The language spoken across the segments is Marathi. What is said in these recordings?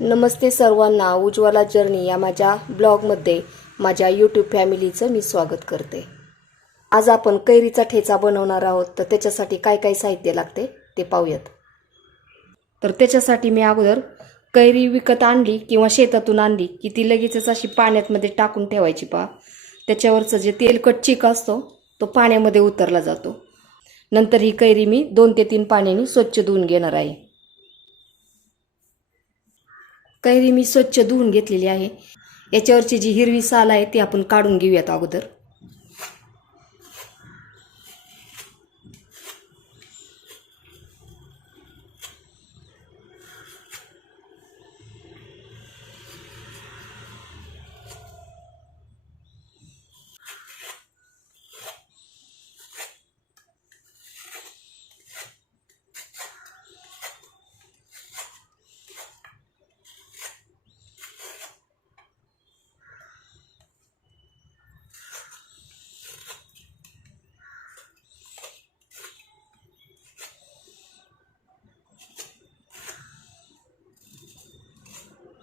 नमस्ते सर्वांना, उज्ज्वला जर्नी या माझ्या ब्लॉगमध्ये माझ्या यूट्यूब फॅमिलीचं मी स्वागत करते। आज आपण कैरीचा ठेचा बनवणार आहोत, तर त्याच्यासाठी काय काय साहित्य लागते ते पाहूयात। तर त्याच्यासाठी मी अगोदर कैरी विकत आणली किंवा शेतातून आणली की ती लगेचच अशी पाण्यामध्ये टाकून ठेवायची पहा। त्याच्यावरचं जे तेलकट चीक असतो तो पाण्यामध्ये उतरला जातो। नंतर ही कैरी मी 2 ते 3 पाण्याने स्वच्छ धुवून घेणार आहे। कैरी मी स्वच्छ धुवून घेतलेली आहे। याच्यावरची जी हिरवी साल आहे ती आपण काढून घेऊयात अगोदर।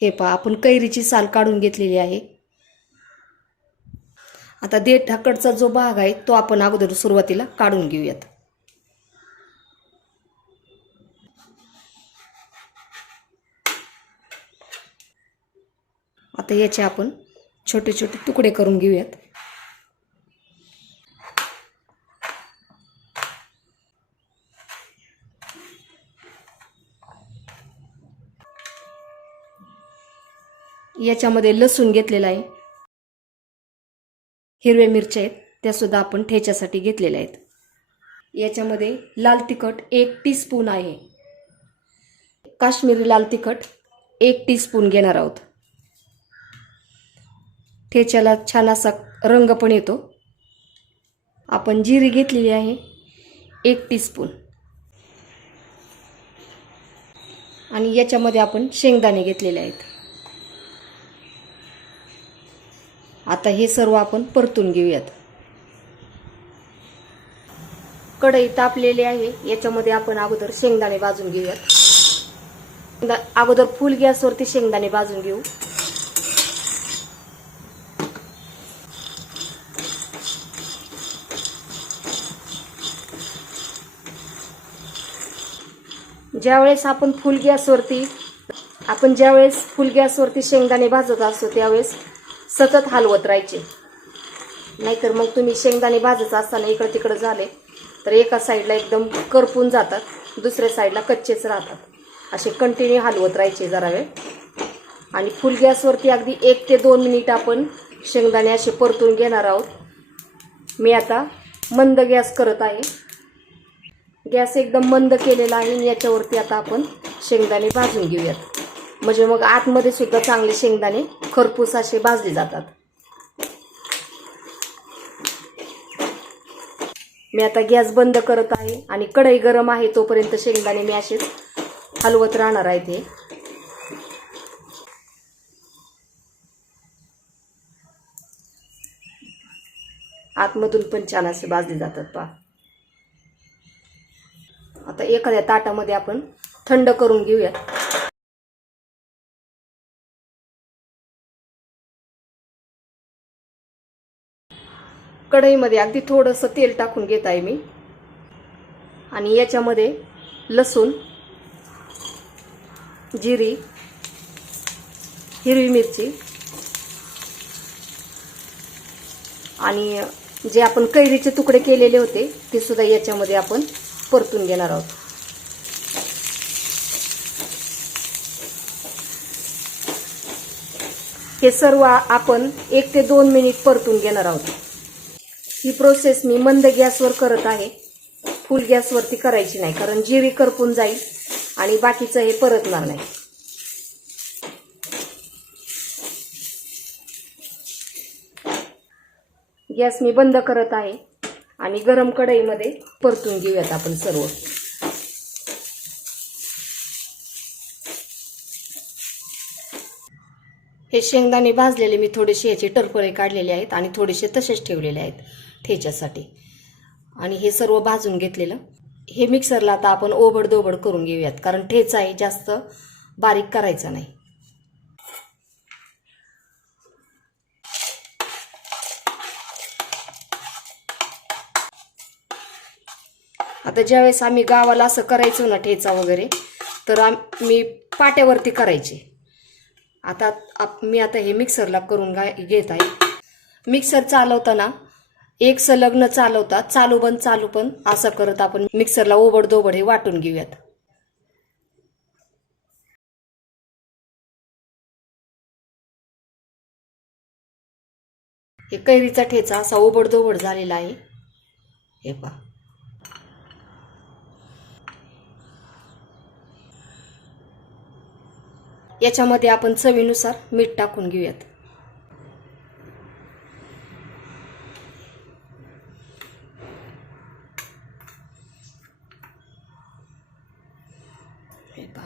हे पहा, आपण कैरीची साल काढून घेतलेली आहे। आता देठाकडचा जो भाग आहे तो आपण अगोदर सुरुवातीला काढून घेऊयात। आता याचे आपण छोटे छोटे तुकडे करून घेऊयात। याच्यामध्ये लसूण घेतलेला आहे, हिरव्या मिरच्या आहेत त्या सुद्धा आपण ठेच्यासाठी घेतलेल्या आहेत। याच्यामध्ये लाल तिखट 1 टीस्पून आहे, काश्मीरी लाल तिखट 1 टीस्पून घेणार आहोत। ठेच्याला छान असा रंग पण येतो। आपण जिरे घेतलेली आहे 1 टीस्पून, आणि याच्यामध्ये आपण शेंगदाणे घेतलेले आहेत। आता हे सर्व आपण परतून घेऊयात। कढई तापलेली आहे, याच्यामध्ये आपण अगोदर शेंगदाणे भाजून घेऊयात। अगोदर फुल गॅसवरती शेंगदाणे भाजून घेऊ। ज्यावेळेस आपण फुल गॅसवरती शेंगदाणे भाजत असतो त्यावेळेस सतत हलवत राहायचे, नाहीतर मग तुम्ही शेंगदाणे भाजत असताना इकडे तिकडे झाले तर एका साईडला एकदम करपून जातात, दुसऱ्या साईडला कच्चेच राहतात। असे कंटिन्यू हलवत राहायचे जरा वेळ। आणि फुल गॅसवरती अगदी 1 ते 2 मिनिट आपण शेंगदाणे असे परतून घेणार आहोत। मी आता मंद गॅस करत आहे, गॅस एकदम मंद केलेला आहे। आणि याच्यावरती आता आपण शेंगदाणे भाजून घेऊयात, म्हणजे मग आतमध्ये सुद्धा चांगले शेंगदाणे खरपूस असे भाजले जातात। मी आता गॅस बंद करत आहे आणि कढई गरम आहे तोपर्यंत शेंगदाणे मी असेच हलवत राहणार आहे। ते आतमधून पण छान असे भाजले जातात पहा। आता एखाद्या ताटामध्ये आपण थंड करून घेऊयात। कढईमध्ये अगदी थोडंसं तेल टाकून घेत आहे मी, आणि याच्यामध्ये लसूण, जिरी, हिरवी मिरची आणि जे आपण कैरीचे तुकडे केलेले होते ते सुद्धा याच्यामध्ये आपण परतून घेणार आहोत। हे सर्व आपण 1 ते 2 मिनिट परतून घेणार आहोत। ही प्रोसेस मी मंद गॅसवर करत आहे, फुल गॅसवरती करायची नाही, कारण जिरी करपून जाईल आणि बाकीचं हे परतणार नाही। गॅस मी बंद करत आहे आणि गरम कढईमध्ये परतून घेऊयात आपण सर्व। हे शेंगदाणे भाजलेले मी थोडेसे याचे टरफळे काढलेले आहेत आणि थोडेसे तसेच ठेवलेले आहेत ठेच्यासाठी। आणि हे सर्व भाजून घेतलेलं हे मिक्सरला आता आपण ओबडधोबड करून घेऊयात, कारण ठेचा आहे, जास्त बारीक करायचा नाही। आता ज्यावेळेस आम्ही गावाला असं करायचो ना ठेचा वगैरे, तर मी पाट्यावरती करायचे. आता मी आता हे मिक्सरला करून घेत आहे. मिक्सर चालवताना एक संलग्न चालवता, चालू बंद असं करत आपण मिक्सरला ओबडधोबड हे वाटून घेऊयात. हे कैरीचा ठेचा असा ओबडधोबड झालेला आहे. हे पहा. याच्यामध्ये आपण चवीनुसार मीठ टाकून घेऊयात.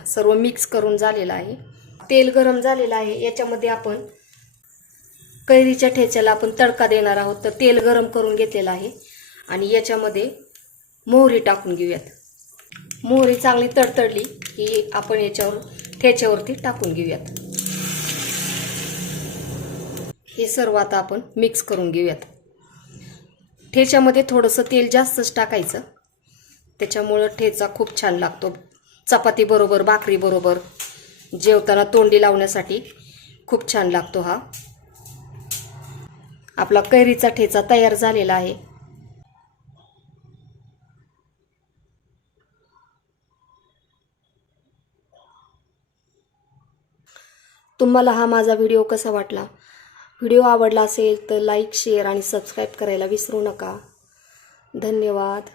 सर्व मिक्स करून झालेलं आहे. तेल गरम झालेलं आहे. याच्यामध्ये आपण कैरीच्या ठेच्याला आपण तडका देणार आहोत, तर तेल गरम करून घेतलेलं आहे आणि याच्यामध्ये मोहरी टाकून घेऊयात. मोहरी चांगली तडतडली की आपण याच्यावर ठेच्यावरती टाकून घेऊयात. हे सर्व आता आपण मिक्स करून घेऊयात. ठेच्यामध्ये थोडंसं तेल जास्तच टाकायचं, त्याच्यामुळं ठेचा खूप छान लागतो. चपाती बरोबर, भाकरी बरोबर जेवताना तोंडी लावण्यासाठी खूप छान लागतो हा. आपला कैरीचा ठेचा तयार झालेला आहे. तुम्हाला हा माझा व्हिडिओ कसा वाटला? व्हिडिओ आवडला असेल तर लाईक, शेअर आणि सबस्क्राईब करायला विसरू नका. धन्यवाद.